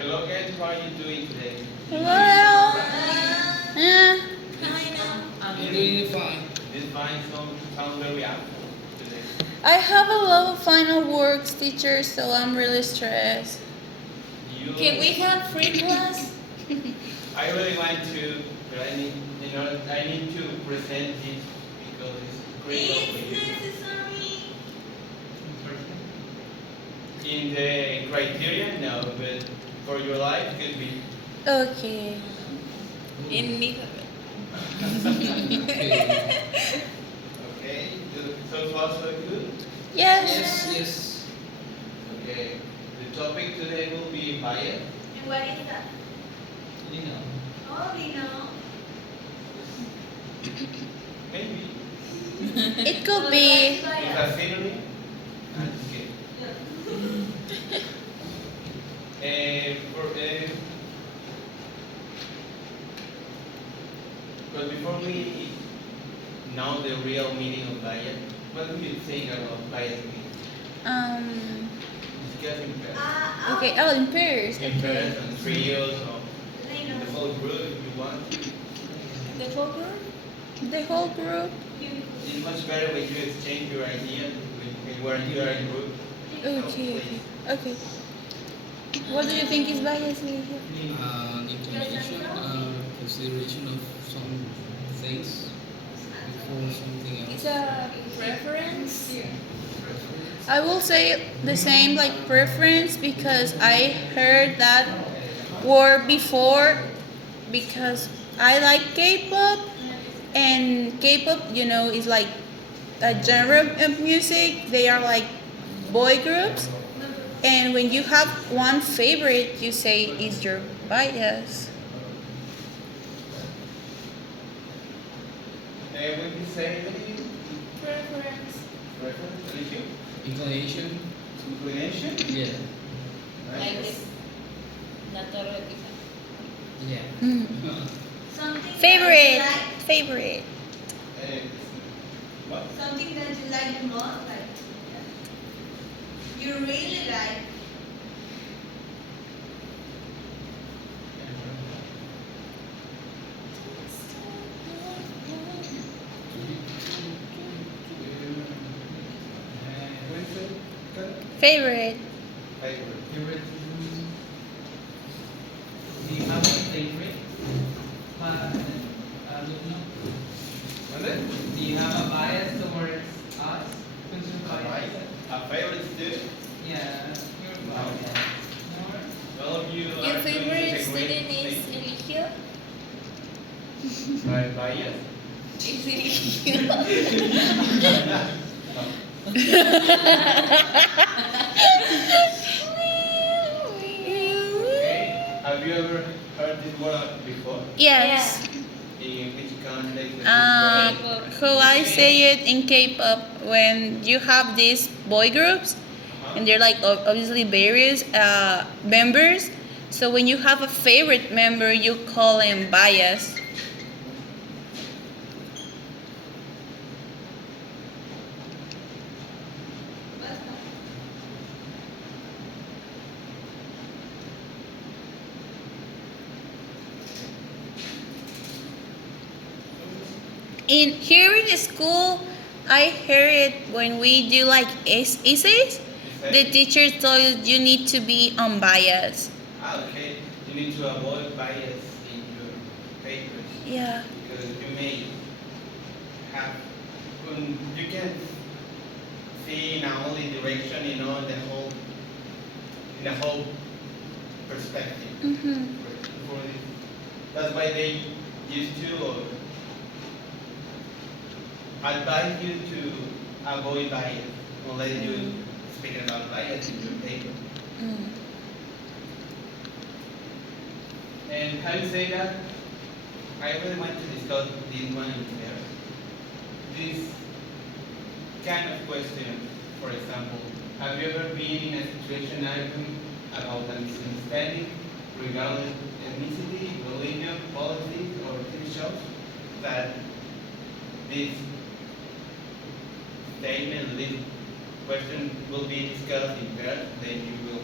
Hello guys, how are you doing today? Well, I'm doing fine. This fine sound very up today. I have a lot of final works, teacher, so I'm really stressed. Can we have free class? I really want to, but I need to present this because it's critical for It's you. necessary. In the criteria, no, but for your life, could be. Okay. In me. Okay. Okay, so far so good. Yes. Yes. Okay, the topic today will be bias. And what is that? You know. Oh, we know. Maybe. It could be. It's a synonym. I'm just kidding. But before we know the real meaning of bias, what do you think about bias means? Um. Discuss in pairs. Okay. Oh, in pairs. In pairs Okay. and trios or I in the know. whole group if you want. The whole group? The whole group. It's much better when you exchange your ideas when you are in group. So, Okay. please. Okay. What do you think is bias? Implementation, consideration of some things before something else. It's a preference. I will say the same like preference because I heard that word before because I like K-pop and K-pop, is like a genre of music. They are like boy groups, and when you have one favorite, you say is your bias. Would you say any Preference. preference, issue, Inclination. inclination? Yeah. Right? Like this. Natural. Yeah. Mm. Something Favorite, that you favorite. Uh, what? like. Something that you like the most. Like you really like. Favorite. Favorite. Favorite. Do you have a favorite? Alumno? What is it? Do you have a bias towards us? Consumer bias? A favorite student? Yeah, your No. bias. No? All of you Your are doing favorite such a great student is thing. Eligio? My bias? Is Eligio? Okay. Have you ever heard this word before? Yes. In which context? How I say it in K-pop when you have these boy groups and they're like obviously various members. So when you have a favorite member, you call him bias. In here in the school, I hear it when we do like essays. The teachers tell you need to be unbiased. Okay. You need to avoid bias in your papers Yeah. because you may have you can see in a only direction, in the whole perspective. Mhm. That's why they used to advise you to avoid bias unless you speak about bias in your paper. Mm. And having said that, I really want to discuss this one in here. This kind of question, for example, have you ever been in a situation arguing about a misunderstanding regarding ethnicity, religion, policies, or TV shows that this statement, this question will be discussed in pairs, then you will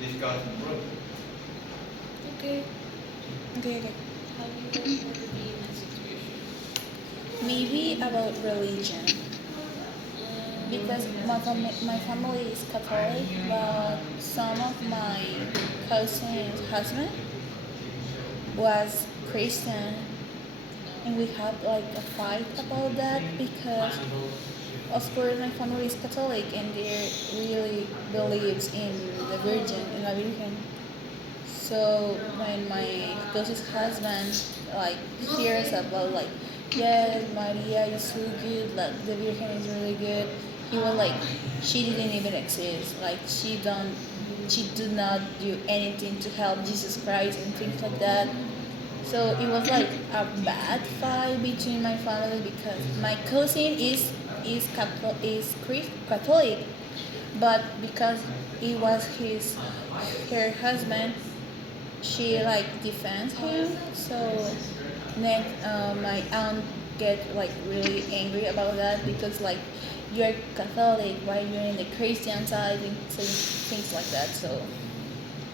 discuss in group. Okay. Okay. Okay. Have you ever been in a situation? Maybe about religion. Because my family is Catholic, but some of my cousin's husband was Christian, and we had like a fight about that because, of course, my family is Catholic and they really believes in the Virgin, in la Virgen. So when my cousin's husband like hears about like, yes, Maria is so good, like the Virgin is really good, he was like, she didn't even exist, like she do not do anything to help Jesus Christ and things like that. So it was like a bad fight between my family because my cousin Catholic, but because it was her husband, she like defends him. So next, my aunt get like really angry about that because like you're Catholic, why you're in the Christian side and things like that. So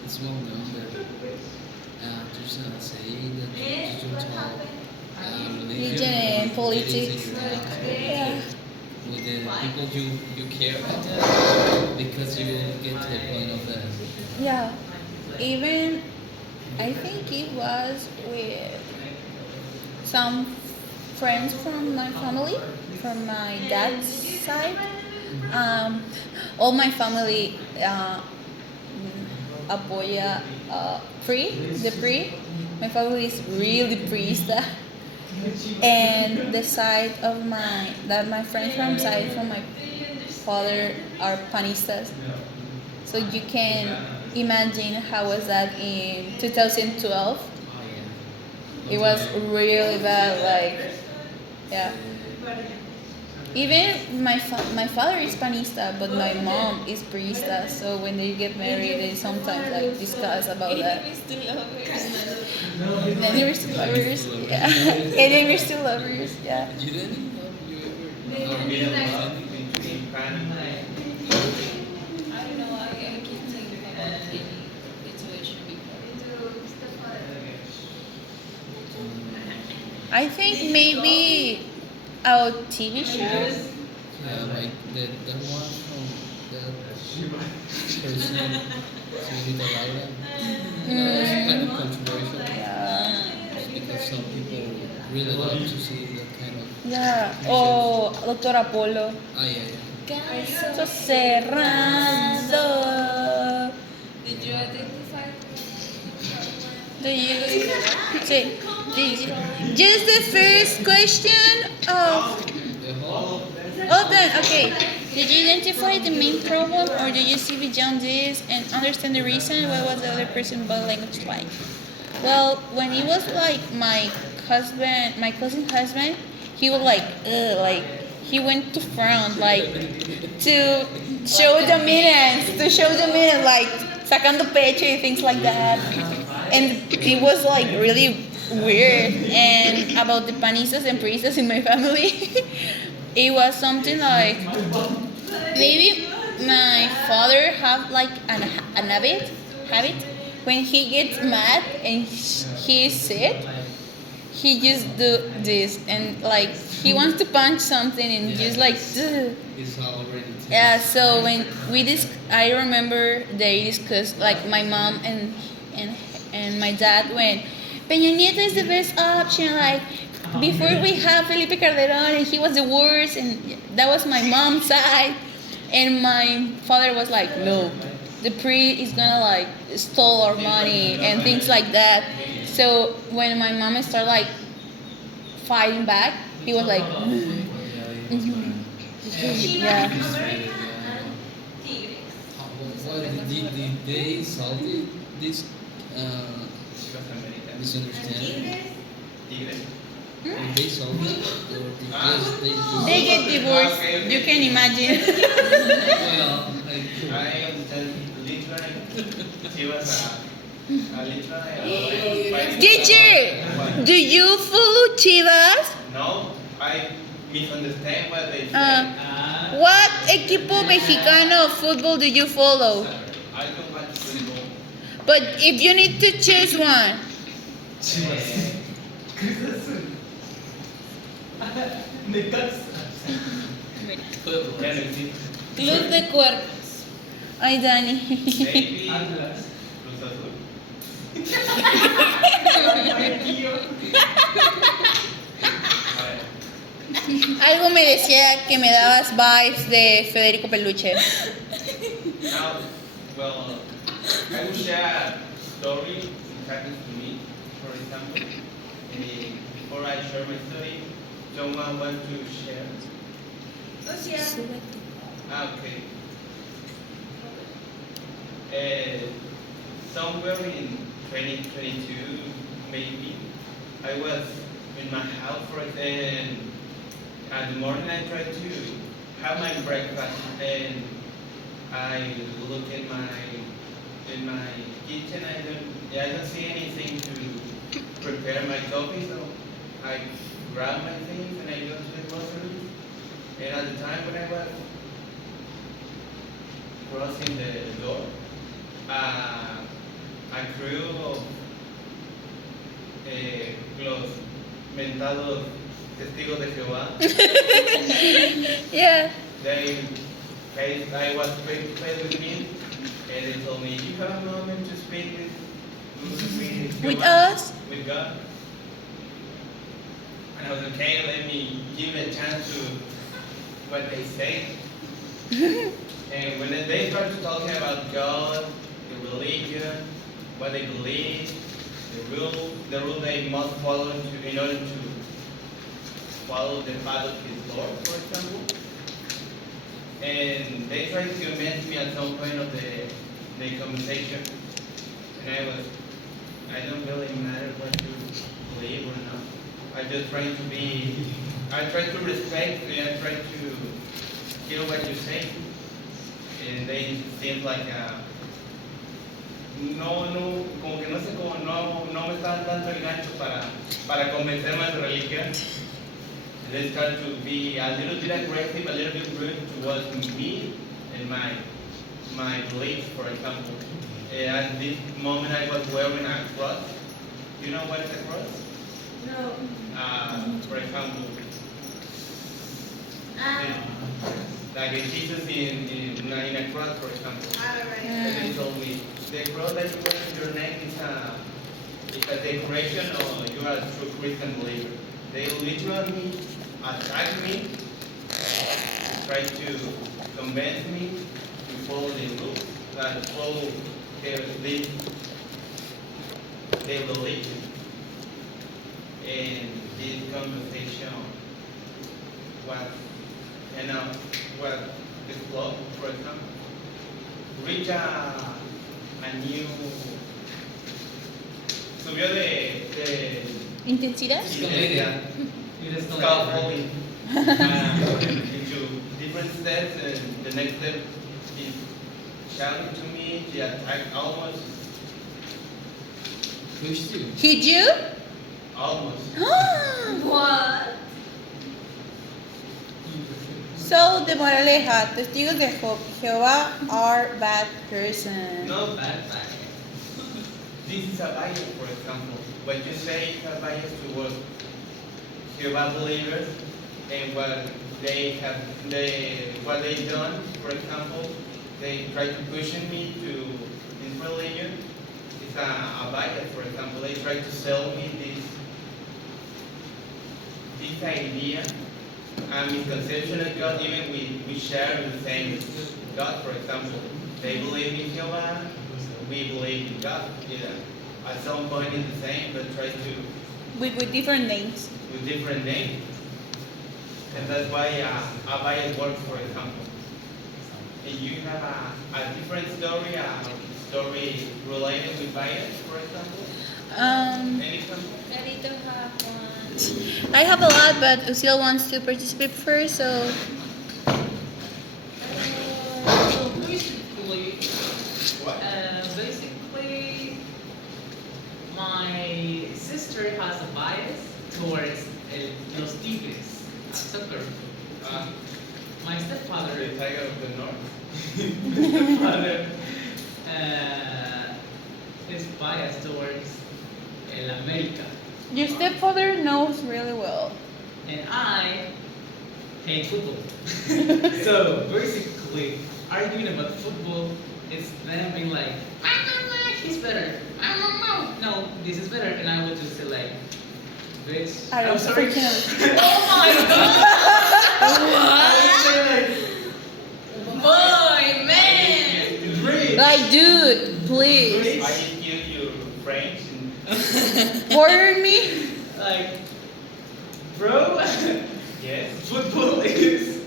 It's well known that there's a saying that you don't talk religion religion and or it is politics, in your life yeah, with the people you care about that because you get to the point of that. yeah. Even I think it was with some friends from my family, from my dad's side. Um, all my family apoya the pre. My family is really priesta, and the side of my friends from side from my father are panistas. So you can imagine how was that in 2012. Oh yeah. It was really bad. Like, yeah. Even my father is panista, but my mom is priesta. So when they get married, they sometimes like discuss about that. Enemies to lovers. Enemies to lovers, yeah. Enemies to lovers, yeah. You didn't have you ever Middle love understanding? between pan and I don't know, I can't think about any situation before. I think maybe our TV shows. Yeah, like the one from that person, Señorita Laura. It's kind of controversial. Yeah. It's because some people really love to see that kind of. Yeah. Oh, Doctor Apolo. Ah, yeah, yeah. Caso cerrado. Did you identify? Do you? Sí. Did you? Just the first question of The whole. Oh, then, okay. Did you identify the main problem or did you see beyond this and understand the reason? What was the other person body language like? Well, when it was like my cousin's husband, he was like, ugh, like, he went to front, like, to show dominance, like, sacando pecho and things like that. And it was like really weird. And about the panistas and priestas in my family, it was something like maybe my father have like an habit when he gets mad and he is sick, he just do this and like he wants to punch something and just like "Ugh." It's already tense. Yeah, so when I remember they discussed like my mom and my dad went, Peña Nieto is the best option. Like before we have Felipe Calderon and he was the worst, and that was my mom's side, and my father was like, no, the pre is gonna like stole our money and things like that. So when my mom started like fighting back, he was like, yeah. What did they solve this misunderstanding? Tigres. Did they solve it, or did They get divorced. You can imagine. well, I understand literally. She was a literally. Teacher, do you follow Chivas? No, I misunderstand what they say. What equipo mexicano of football do you follow? I don't watch football. But if you need to choose one, Chivas. Cruz Azul. Necaxa. Ya no existe. Club de Cuervos. Ay, Dani. Maybe Atlas. Cruz Azul. Amarillo. A ver. Algo me decía que me dabas vibes de Federico Peluche. Now, well, I will share a story that happens to me. For example, before I share my story, someone want to share. Okay. Somewhere in 2022, maybe, I was in my house and at the morning I tried to have my breakfast and I look in my kitchen. I don't see anything to prepare my coffee, so I grab my things and I go to the groceries. And at the time when I was crossing the door, a crew of los mentados testigos de Jehová, Yeah. I was playing with him, and they told me, "You have a moment to speak With Jehovah, us? with God." And I was okay. Let me give it a chance to what they say. And when they started talking about God, the religion, what they believe, the rule they must follow in order to follow the path of His Lord, for example. And they tried to convince me at some point of the conversation, and I don't really matter what you believe or not. I just try to respect, and I try to hear what you say. And they seemed like como que no sé, como no me estaban dando el gancho para convencerme de su religión. They start to be a little bit aggressive, a little bit rude towards me and my beliefs, for example. At this moment I was wearing a cross. Do you know what is a cross? No. For example, like Jesus in a cross, for example. Alright. And they told me, the cross that you wear in your neck is a decoration or you are a true Christian believer. They literally attacked me, tried to convince me to follow the rules, to follow their religion. And this conversation was, was exploded, for example, reach a new, subió de ¿Intensidad? intensidad. It is Scaffolding into different steps, and the next step is shouting to me. She attacked almost. Pushed you. Hit you? Almost. What? So, the moraleja, testigos de Jehová are bad person. No, Bad bad. this is a bias, for example. When you say it's a bias towards Jehovah believers and what they've done, for example, they try to push me to this religion. It's a bias, for example. They try to sell me this idea, a misconception of God. Even we share the same God, for example. They believe in Jehovah, we believe in God. Yeah. At some point it's the same, but try to With different names. with different names. And that's why a bias works, for example. If you have a different story, a story related with bias, for example, any example? I don't have one. I have a lot, but Uciel wants to participate first, so So basically, my sister has a bias towards los Tigres, soccer. My stepfather, The tiger of the north. stepfather this bias towards El America. Your stepfather knows really well. And I hate football. So basically, arguing about football is them being like, he's better. No, this is better. And I would just say like, bitch. I I'm don't sorry. freaking Oh my I would say god! Boy, man! like, Like, dude, please. I excuse your French. And Pardon me? like, bro, yes. football is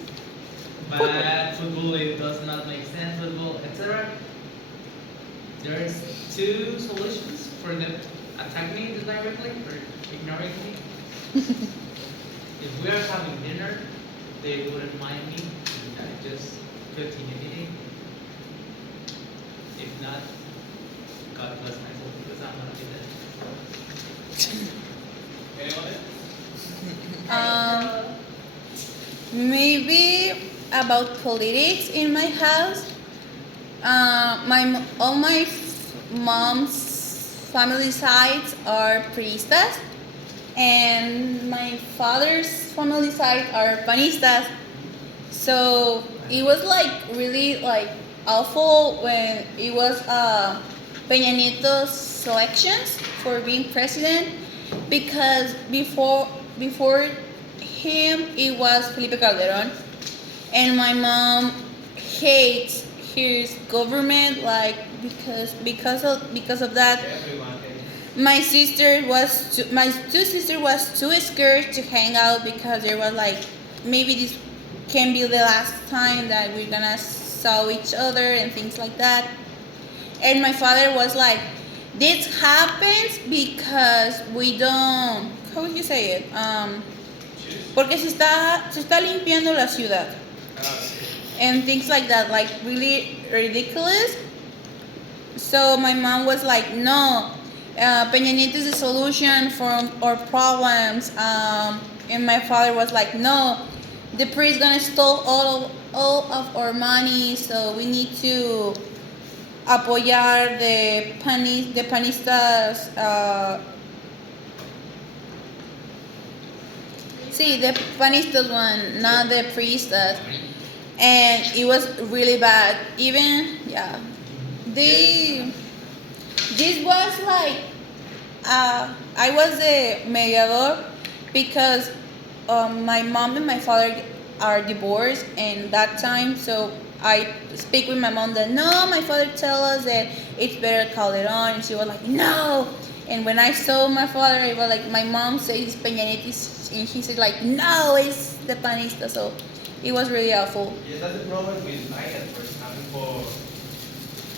bad. Football it does not make sense. Football, etc. There's two solutions for them attacking me directly or ignoring me. If we are having dinner, they wouldn't mind me. And I just continue eating. If not, God bless my soul because I'm gonna be dead. Anyone else? Maybe about politics in my house. All my mom's family sides are priestas, and my father's family side are panistas. So it was like really like awful when it was Peña Nieto's selections for being president, because before him it was Felipe Calderon, and my mom hates his government like because of that. Everyone hates. My two sisters was too scared to hang out because they were like, maybe this can be the last time that we're gonna saw each other and things like that. And my father was like, this happens because we don't, how would you say it? Choose. Porque se está limpiando la ciudad and things like that, like really ridiculous. So my mom was like, no, Peña Nieto is the solution for our problems. And my father was like, no, the priest gonna steal all of our money, so we need to apoyar the panistas. Sí, the panistas one, not the priestas. And it was really bad. Even, yeah, this was like, I was the mediador because my mom and my father are divorced and that time, so I speak with my mom that no, my father tell us that it's better Calderon, and she was like no. And when I saw my father, it was like my mom says Peña Nieto, and he said like no, it's the panista. So it was really awful. Yes, that's the problem with bias, for example.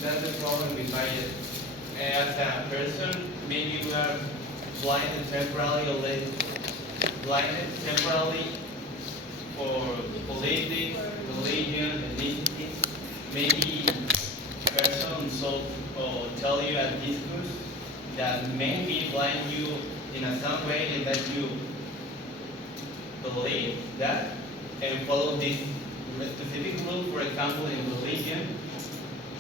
That's the problem with bias. As a person, maybe you are blinded temporarily or blinded temporarily for politics, religion, ethnicity. Maybe person so or tell you a discourse that maybe blind you in a some way and that you believe that and follow this specific rule. For example, in religion,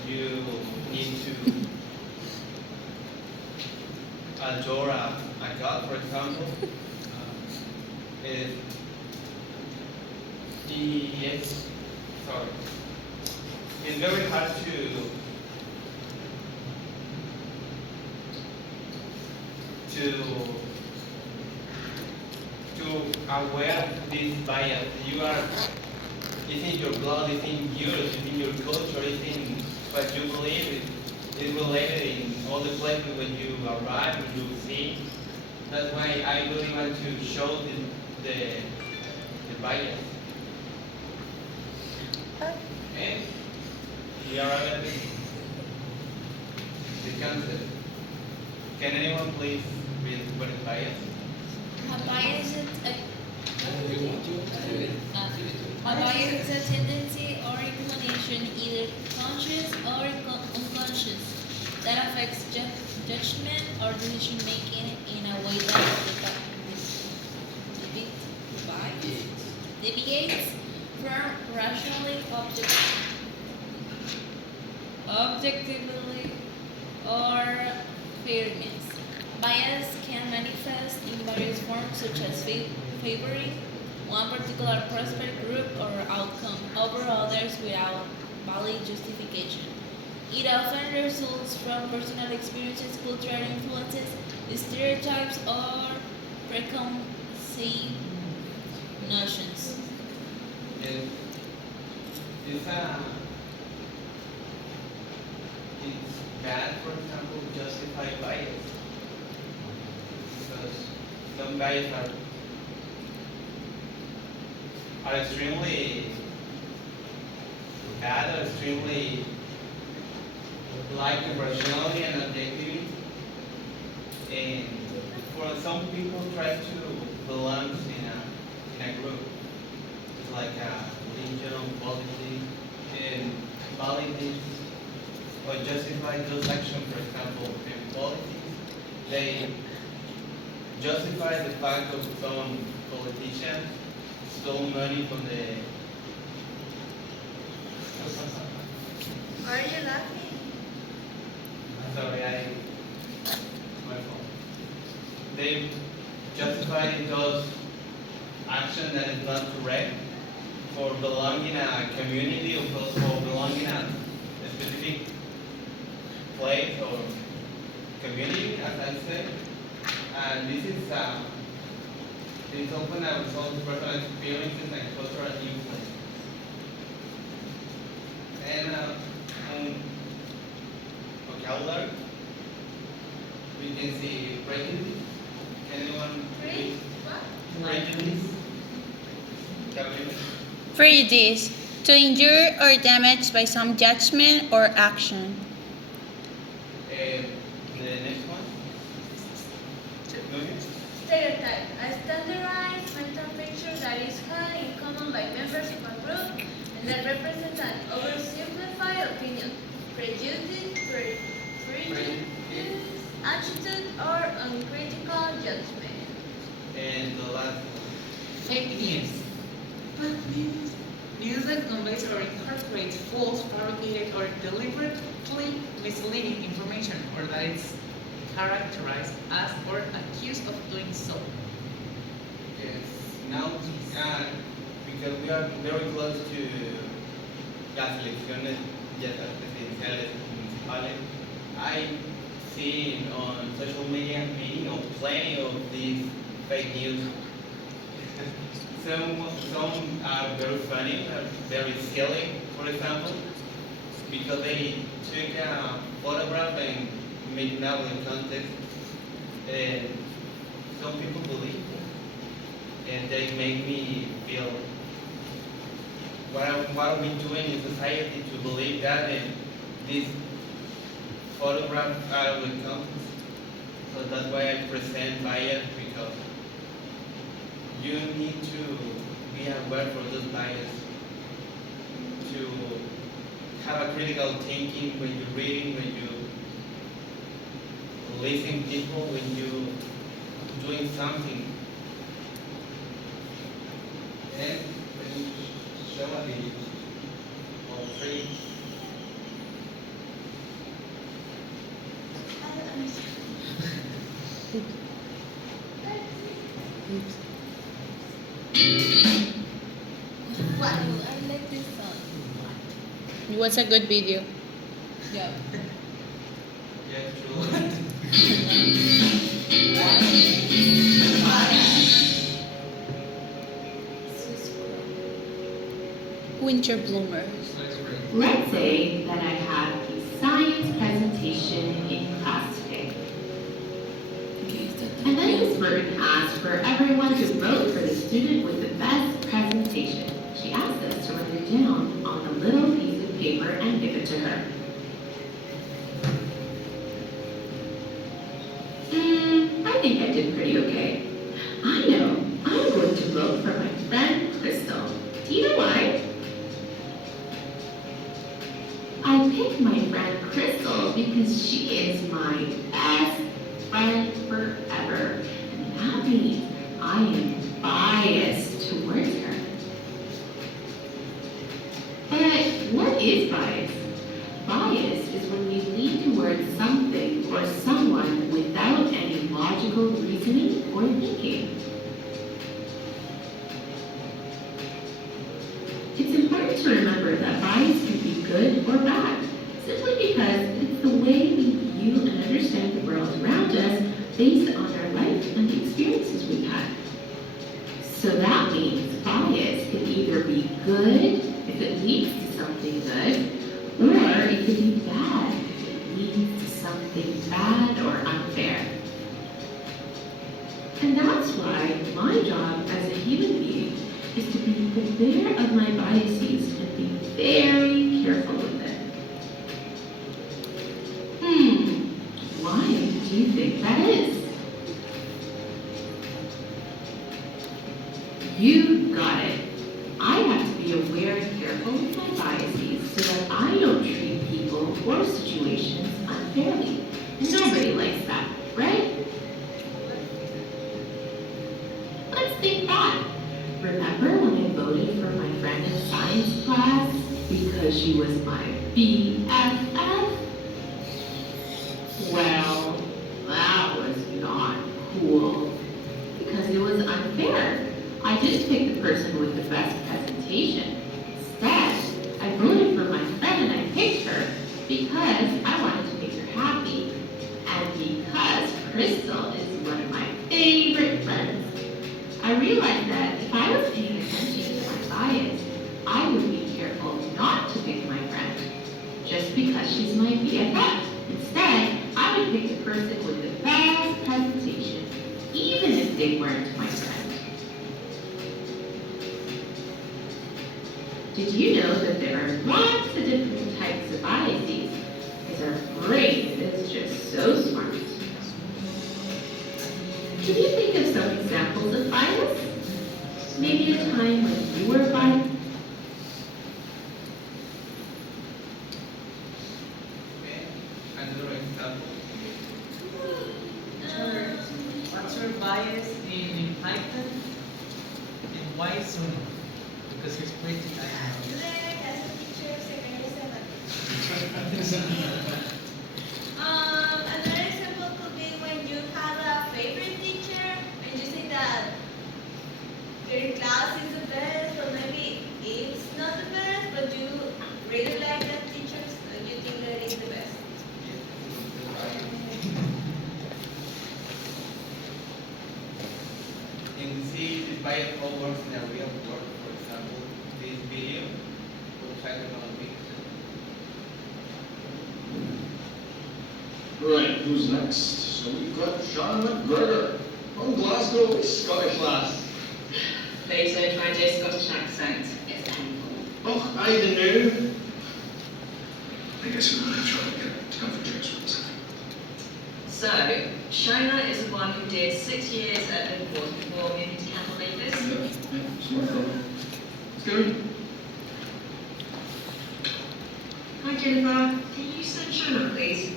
you need to adore a god, for example. Yes, sorry. It's very hard to aware of this bias. You are, it's in your blood, it's in yours, it's in your culture, it's in what you believe. It's related in all the places when you arrive, when you see. That's why I really want to show the bias. And we are at the concept. Can anyone please read what is bias? A bias is a bias is a tendency or inclination, either conscious or unconscious, that affects judgment or decision making in a way that deviates from rationally, objectively, or fairness. Bias can manifest in various forms such as favoring one particular prospect group or outcome over others without valid justification. It often results from personal experiences, cultural influences, stereotypes, or preconceived notions. Yes, it's it's bad, for example, justify bias because some bias are extremely bad or extremely like rationality and objectivity, and for some people try to belong in a group, it's like a religion, politics, and validate or justify those actions. For example, in politics, they justify the fact of some politicians stole money from the. Why are you laughing? Sorry, my fault. They justify those actions that is not correct for belonging a community or for belonging a specific place or community, as I say. And this is it's often a result of personal experiences and cultural influence. And vocabulary, we can see prejudice. Can anyone read What? prejudice? Vocabulary. Prejudice. To injure or damage by some judgment or action. And the next one. Okay. Stereotype. A standardized mental picture that is held in common by members of a group and that represents an oversimplified opinion, prejudice, attitude, or uncritical judgment. And the last one. Fake news. Fake news. News that conveys or incorporates false, fabricated, or deliberately misleading information, or that is characterized as or accused of doing so. Yes. Now, because we are very close to las elecciones ya sea presidenciales o municipales, I see on social media many or plenty of these fake news. Some are very funny, are very silly, for example, because they took a photograph and make it out in context, and some people believe it, and they make me feel what are we doing in society to believe that and this photograph out of the context. So that's why I present bias because you need to be aware for those bias, to have a critical thinking when you're reading, when you listen people, when you doing something. And when you show a video or three. What? I like this song. It was a good video. Yeah. Yeah, true. Winter bloomer. Let's say that I have a science presentation in class today. And then Ms. Burton asked for everyone to vote for the student with the best presentation. She asked us to write it down on a little piece of paper and give it to her. I think I did pretty okay. I know, I'm going to vote for my friend Crystal. Do you know why? I picked my friend Crystal because she is my best friend forever. And that means I am biased towards her. But what is bias? Bias is when we lean towards something or someone logical reasoning or thinking. It's important to remember that bias can be good or bad, simply because it's the way we view and understand the world around us based on our life and the experiences we've had. So that means bias can either be good if it leads to something good, or it can be bad if it leads to something bad or unfair. And that's why my job as a human being is to be aware of my biases and be very careful with it. Why do you think that is? You got it. I have to be aware and careful with my biases so that I don't treat people or situations unfairly. And nobody likes that, right? Let's think back. Remember when I voted for my friend in science class because she was my BFF? Well, that was not cool because it was unfair. I didn't pick the person with the best presentation. Instead, I voted for my friend and I picked her because I wanted to make her happy. And because Crystal is one of my favorite friends. I realized that if I was paying attention to my bias, I would be careful not to pick my friend just because she's my BFF. Instead, I would pick the person with the best presentation, even if they weren't my friend. Did you know that there are lots of different types of biases? Because our brain is just so smart. Can you think of some examples of bias? Maybe a time when you were biased? Okay, another example. What's your bias in Python? And why Suno? Because he's pretty Another example could be when you have a favorite teacher and you say that your class is the best, or maybe it's not the best, but you really like that teacher and you think that it's the best. And see this bias all works in a real world. For example, this video will try to be. Right, who's next? So we've got Sean McGregor from Glasgow, Scottish lass. Please don't try to do a Scottish accent. It's painful. Oh, I the new. I guess we're going to try to get to come for drinks for this. So, Shona is the one who did 6 years at Liverpool before moving to Campbell Davis. Smart fellow. Let's get her. Hi Jennifer, can you send Shona please?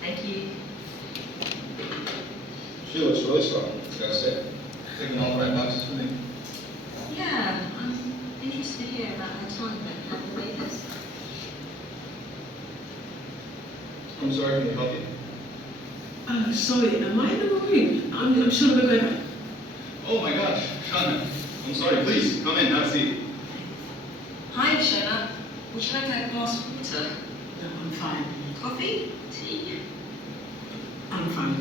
Thank you. She looks really strong, gotta say. Taking all the right boxes for me. Yeah, I'm interested to hear about her time at Campbell Davis. I'm sorry, can I help you? Sorry, am I in the wrong room? I'm sure we're going back. Oh my gosh, Shauna. I'm sorry, please, come in, have a seat. Hi Shona, would you like a glass of water? No, I'm fine. Coffee? Tea? I'm fine.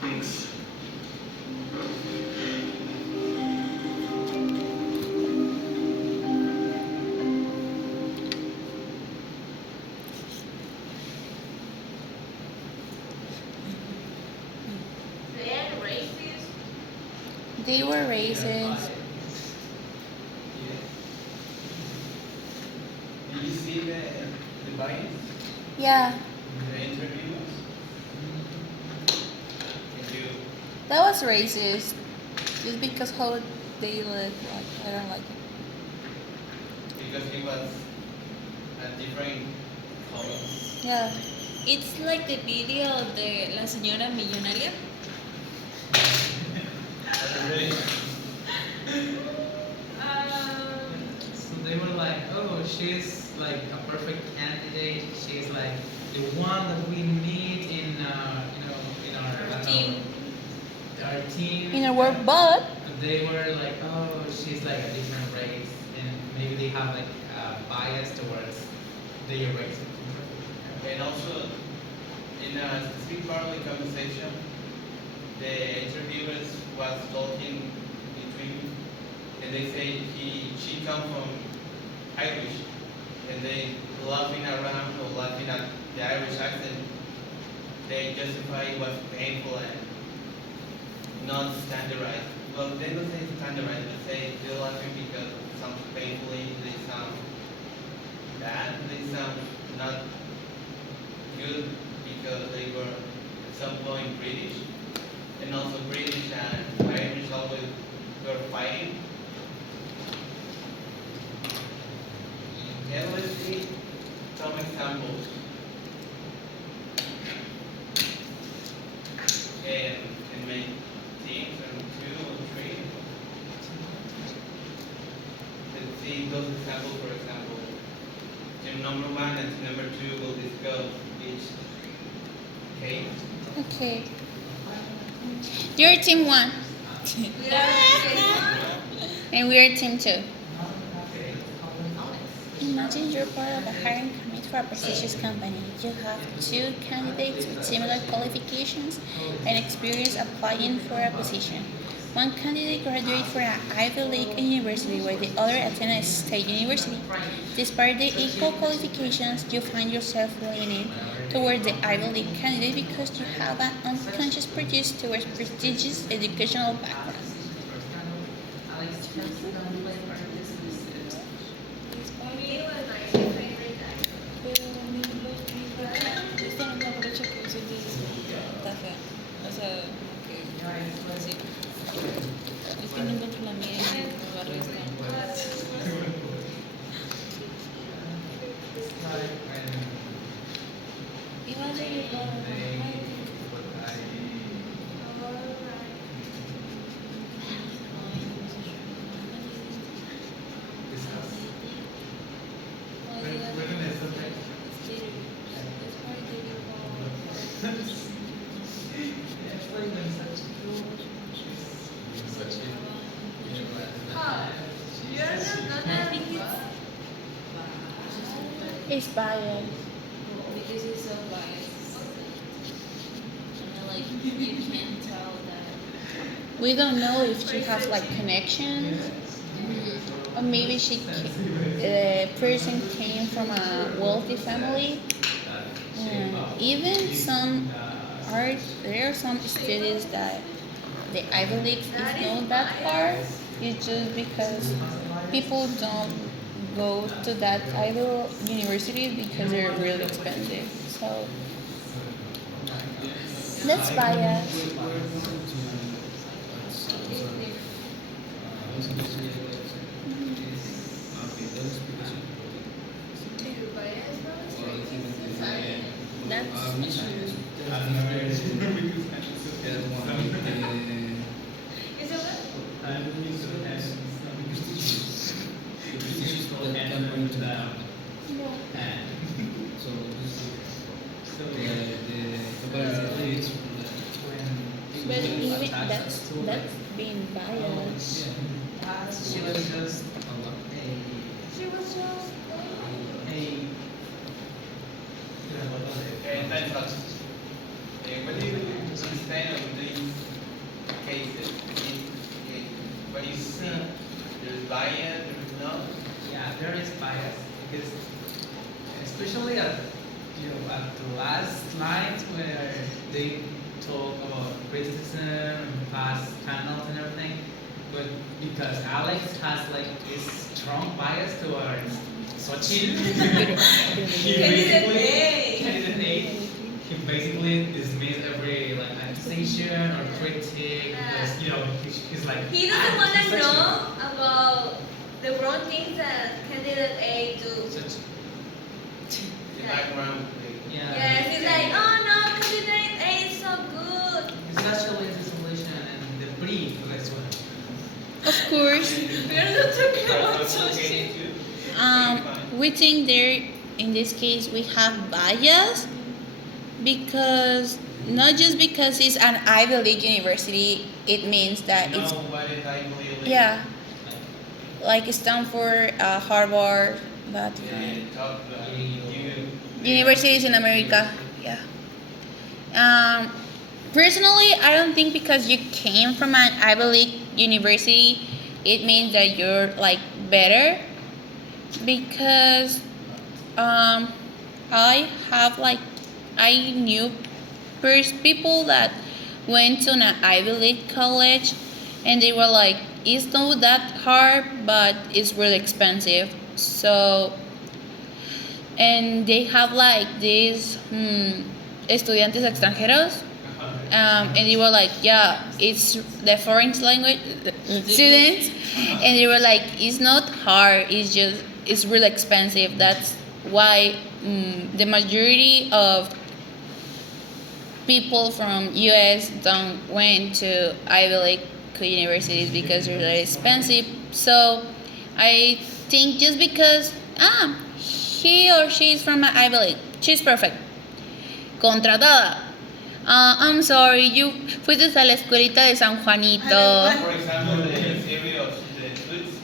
Thanks. They're racist. They were racist. Did you see the bias Yeah, in the interviews? Did you? that was racist. Just because how they look, like, I don't like it. Because he was a different color. Yeah. It's like the video de la señora millonaria. Really? So they were like, oh, she's like a perfect candidate. She's like the one that we need in, in our I don't know, Team. our team. in our work, but They were like, oh, she's like a different race, and maybe they have like a bias towards their race. And also, in a specific part of the conversation, the interviewers was talking between, and they say she come from Irish, and they laughing around or laughing at the Irish accent. They justify it was painful and not standardized. Well, they don't say standardized, but say they're laughing because it sounds painfully, they sound bad, they sound not good because they were at some point British. And also British and Irish always were fighting. And let's see some examples. And make teams and 2 or 3. Let's see those examples. For example, team number 1 and team number 2 will discuss each case. okay. You're team 1, and we're team 2. Imagine you're part of a hiring committee for a prestigious company. You have 2 candidates with similar qualifications and experience applying for a position. One candidate graduated from an Ivy League university while the other attended a state university. Despite the equal qualifications, you find yourself leaning towards the Ivy League candidate because you have an unconscious prejudice towards prestigious educational background. Me was my favorite actor. Esto no te aprovecha que usted está fea. O sea, que sí. Es que no encuentro la mía y me va a arriesgar. Iba a ser Oh, you're not I think It's biased. because it's so biased. And like you can't tell that. We don't know if she has like connections, or maybe the person came from a wealthy family. Even there are some studies that the Ivy League is not that hard. It's just because people don't go to that Ivy university because they're really expensive. So that's bias. That's Is it what? but even that's being biased. She was just She was just. And that's us. What do you understand of these cases? What do you see? There's bias, there's not. Yeah, there is bias because especially at at the last lines where they talk about criticism and past panels and everything, but because Alex has like this strong bias towards Sochi, he basically dismissed every like accusation or critique because he's like He doesn't want to Sochi. know about the wrong things that candidate A do. Sochi. The background. Yeah. Yes, he's like, oh no, candidate A is so good. It's actually the solution and the brief for this one. Of course, We're not talking about sushi. we think there in this case we have bias because not just because it's an Ivy League university, it means that You know it's what is Ivy League? yeah, like Stanford, Harvard, but Top universities in America. Yeah. Um, Personally, I don't think because you came from an Ivy League university, it means that you're like better. Because um, I have like I knew first people that went to an Ivy League college, and they were like, it's not that hard, but it's really expensive. So, and they have like these estudiantes extranjeros, and they were like, yeah, it's the foreign language students, and they were like, it's not hard, it's really expensive. That's why the majority of people from US don't went to Ivy League universities because they're really expensive. So I think just because he or she is from an Ivy League, she's perfect. Contratada. I'm sorry, you fuiste a la escuelita de San Juanito. For example, the series of the Suits,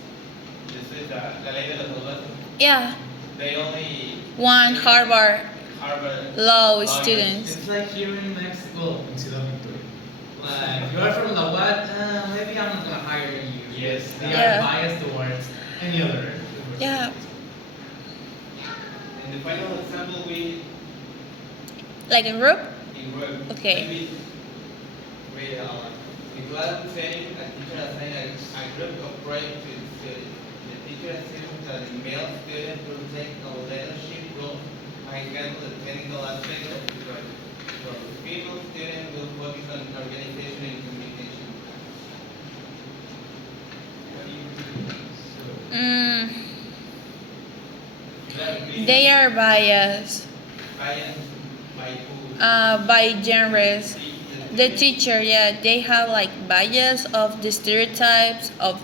la ley de los audaces, Yeah, they only one Harvard Harvard law lawyers. students. It's like here in Mexico, in Ciudad Victoria. Like, you are from the what? Maybe I'm not gonna hire you. Yes. They Yeah. are biased towards any other. Yeah, In the final example, we like a group. in group. Okay. Maybe we class saying a teacher assign a group of projects to students. The teacher assumes that the male student will take a leadership role and handle the technical aspect of the project. While the female student will focus on organization and communication. What do you think? They are biased Biased by who? by genres. The teacher, yeah, they have like bias of the stereotypes of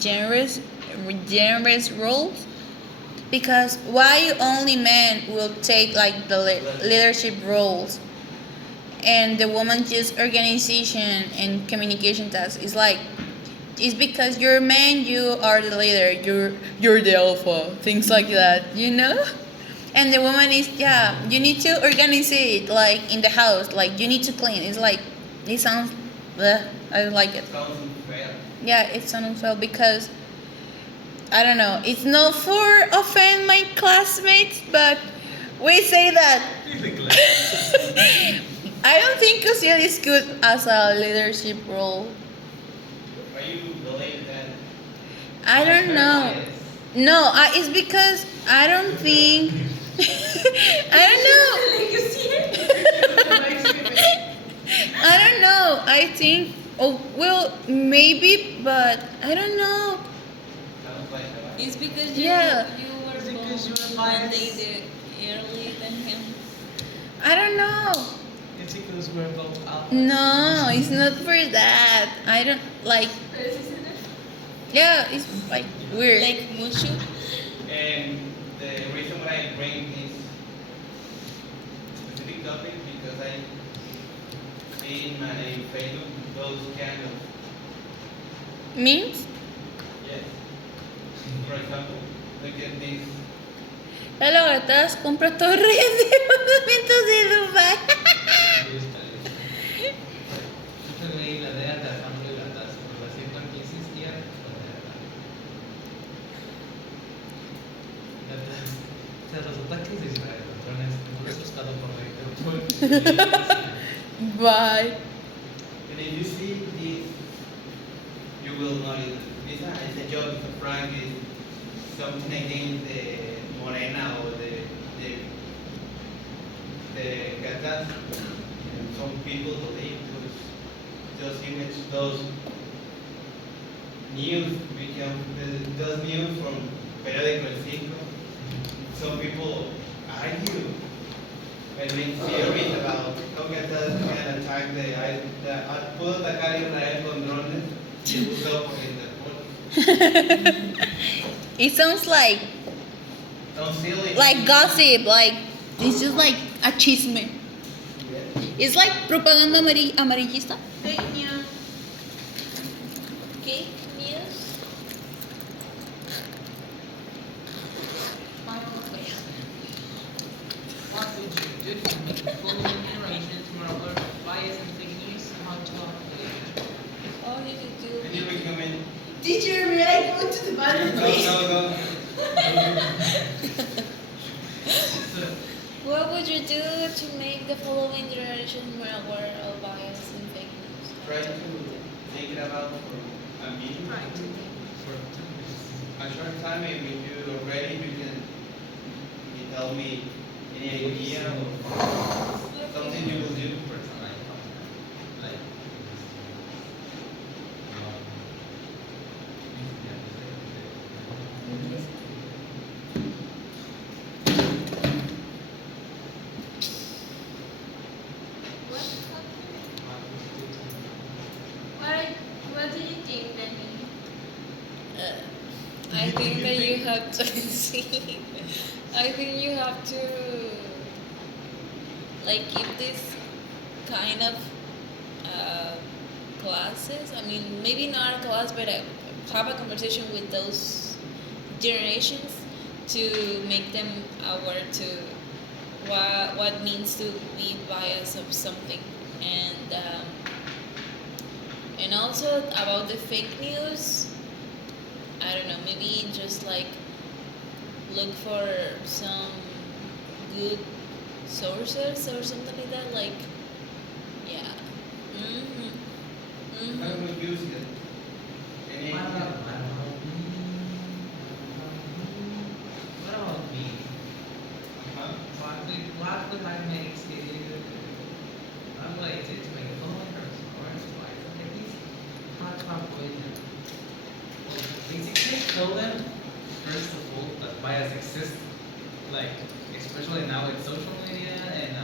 genres, genres roles. Because why only men will take like the leadership roles, and the woman just organization and communication tasks? It's like it's because you're a man, you are the leader, you're the alpha, things like that, you know. And the woman is, yeah, you need to organize it like in the house, like you need to clean. It's like it sounds, I don't like it. Sounds unfair. Yeah, it sounds unfair because I don't know. It's not for offend my classmates, but we say that. I don't think Cosiel is good as a leadership role. Why you believe that? I don't know. No, it's because I don't think. I don't know. I don't know. I think. Oh well, maybe, but I don't know. Sounds like a It's because Yeah. you were It's because born you were one biased. day earlier than him. I don't know. It's because we're both alphas. No, it's not for that. I don't like. Yeah, it's like weird. Like mucho. And the reason why I bring this specific topic because I see in my Facebook those kind of Memes? yes. For example, look at this. Lalo, estás compra torres de monumentos de Dubai. Yo leí la de Alejandro y la taza, pero la siento que existía. O sea, los ataques de Israel, patrones, no los he buscado por dentro. Bye. And if you see this, you will notice this is a joke, it's a prank, it's something against the Morena or the Gatas. And some people believe those images, those news become those news from periódico El Cinco. Some people argue and make theories about how Gatas can attack pudo atacar a Israel con drones y usado por Interpol. It sounds like Sounds silly. gossip, like it's just like a chisme. Yes. It's like propaganda amarillista. Fake news. Fake news. What would you do to make the following generations more aware of bias and fake news and how to avoid them? All you could do. Can you recommend? Teacher, may I go to the bathroom, Go, please? go, go. So, What would you do to make the following generation more aware of bias and fake news? Try to think it about for a minute. for 2 minutes. A short time, and when you're ready, you can tell me any idea or something you will do. Like, What What do you think, Danny? I think that you have to see. I think you have to like give this kind of classes. I mean, maybe not a class, but have a conversation with those generations to make them aware to what means to be biased of something, and also about the fake news. I don't know, maybe just like look for some good sources or something like that. Like, yeah. How would you use it? Any what idea? about me? Huh? What would I make to related to make followers or twice? Okay, these how to avoid them. Well, basically tell them first of all that bias exists, like especially now with social media and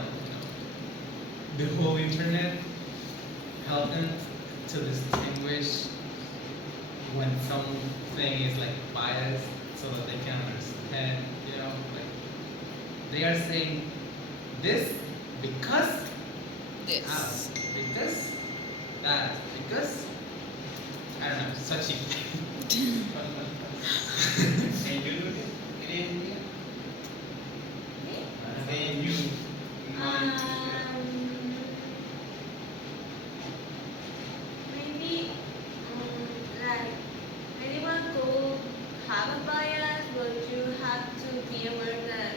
the whole internet. Help them to distinguish when something is like biased, so that they can understand. Like they are saying this because This. because that because I don't know such a And you do it? Any idea? And you mind to share? Maybe like anyone could have a bias, but you have to be aware that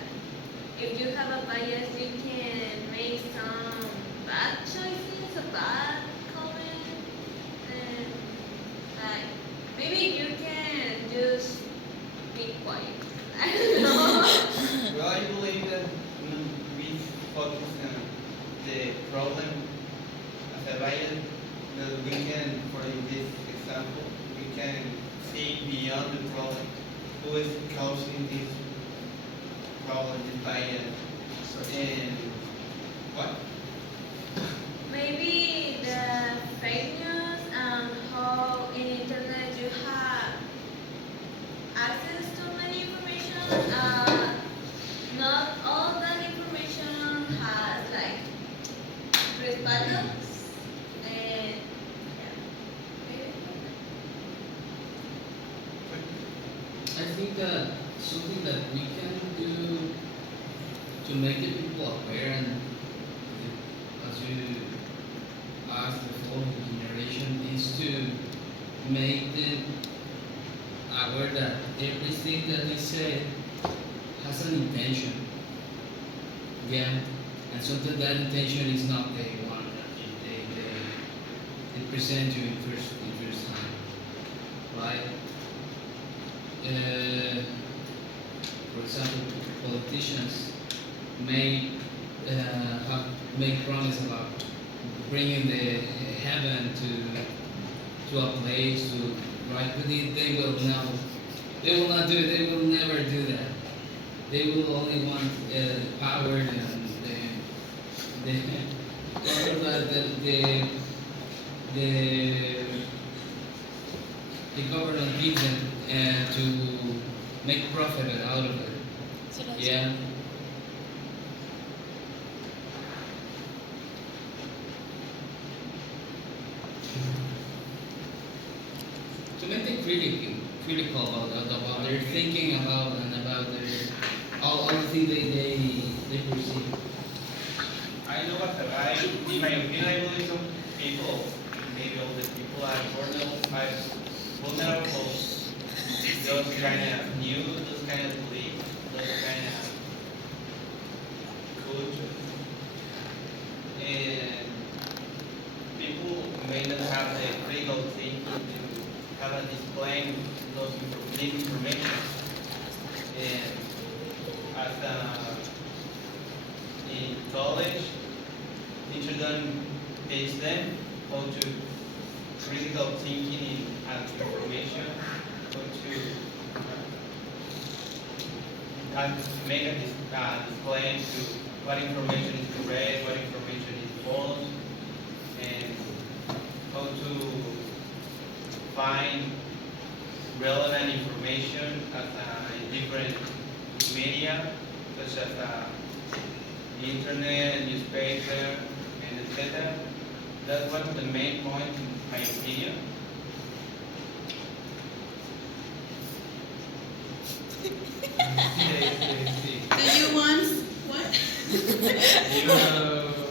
if you have a bias, you can make some bad choices, a bad comment, and like maybe you can just be quiet. I don't know. Well, I believe that when we focus on the problem as a bias, that we can, for this example, we can see beyond the problem. Who is causing this problem, this bias, and what? Maybe the fake news and how in internet you have access to many information. Not all that information has like respaldo, and yeah, maybe. I think that something that we can do to make the people aware, and as you ask the following generation, is to make them aware that everything that they say has an intention. Yeah, and sometimes that intention is not the one that they present you in first time, right? For example, politicians may have make promise about bringing the heaven to a place to right, but they will not. They will not do it. They will never do that. They will only want power and the power that the government gives them to make profit out of it. So that's Yeah. to make them critical about their thinking about and about their all the things they perceive. I know what in my opinion, I believe some people, maybe all the people are vulnerable to those kind of news, those kind of beliefs, those kind of cultures. And people may not have the critical thinking to have a display those information. And in college, teachers don't teach them how to critical thinking and information, how to make a display to what information is correct, what information is false, and how to find relevant information in different media, such as internet, newspaper, and etc. That's one of the main points in my opinion. Do you want what?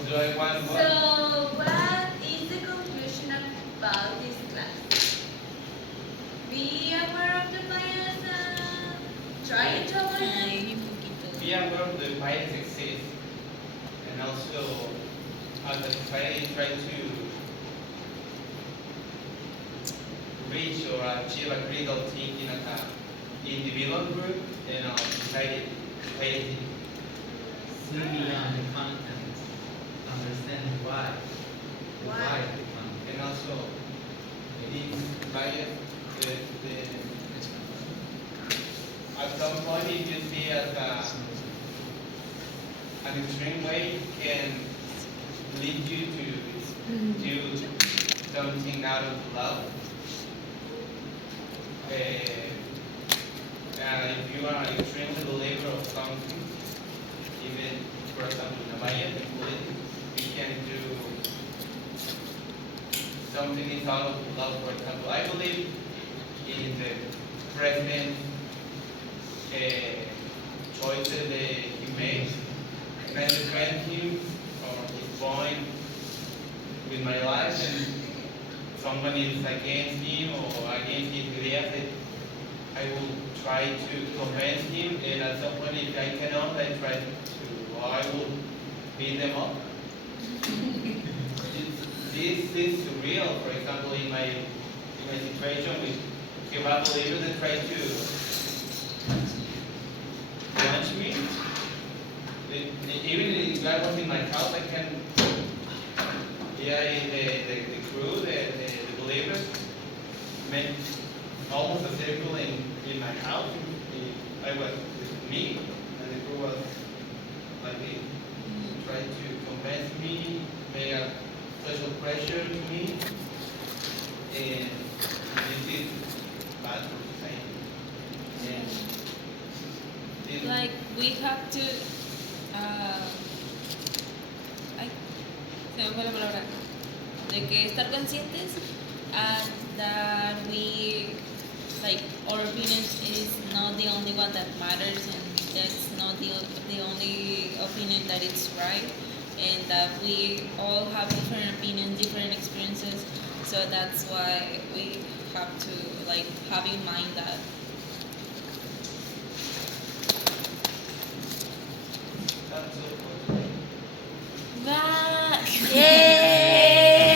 Do I want what? So, what is the conclusion about this class? Be aware of the bias and try to avoid them. Ay, un poquito. Be aware of the bias exists, and also as a society try to reach or achieve a critical thinking as an individual group and a society. See beyond the content, understand why. The Why? of the content. And also, this bias, at some point, if you see as an extreme way, can lead you to do something out of love. If you are an extreme believer of something, even for example in a bias, you can do something is out of love. For example, I believe in the president's choices that he made, and I defend him for his point with my life, and someone is against him or against his ideas, I will try to convince him, and at some point if I cannot, I try to, or I will beat them up. This is surreal. For example, in my situation with Jehovah's believers, they try to punch me. Even if I was in my house, I can. Yeah, the crew, the believers, made almost a circle in my house. I was with me, and the crew was like this. Tried to convince me, make a social pressure to me, and this is bad for society. And Like we have to, ay, se me fue la palabra, de que estar conscientes and that we, like our opinion is not the only one that matters and that's not the only opinion that is right, and that we all have different opinions, different experiences, so that's why we have to like have in mind that. that's all for today. That. Yay!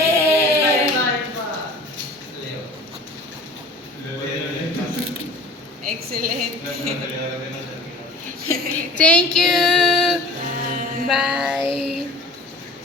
Leo. Excelente. No terminó. Thank you. Bye. Bye.